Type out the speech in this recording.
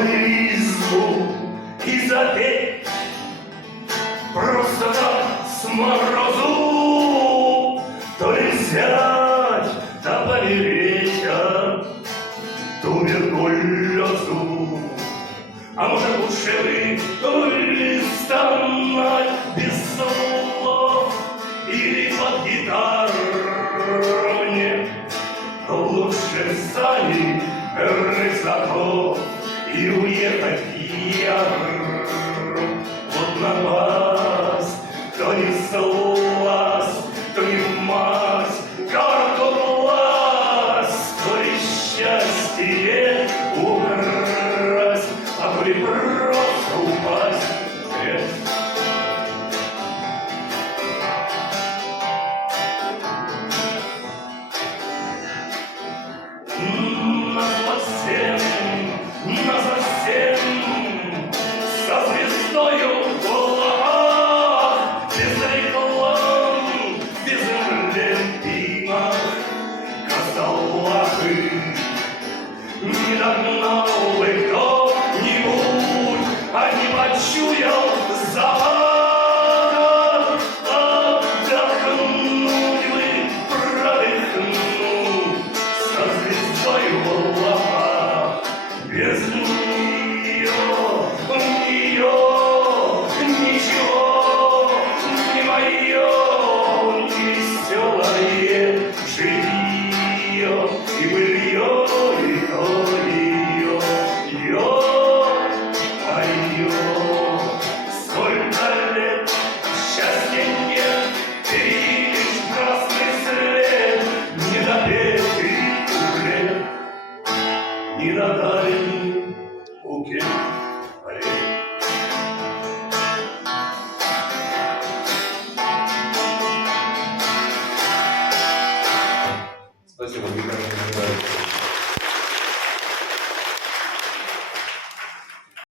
твою избу и запеть просто так с морозу, то ли взять, да помереть, ту медную лозу. А может лучше вы стонать без слов или под гитару мне? Лучше сами рысаков и уехать в яр. Вот на вас, то не в слаз, то не в мазь, карту глаз, то ли счастье украсть, а то ли просто упасть в грязь. Насовсем, со звездою в головах, без реклам, без эмблемах, косолапы. Не догнал бы кто-нибудь, а не почуял запах. Отдохнуть бы, продохнуть, со звездой в головах. Без нее ничего не мое, не веселое житье, и былье, и то ее, мое. Сколько лет счастья нет, и лишь красный след, недопетый куплет, недодаренный букет полей. Спасибо, Виктор.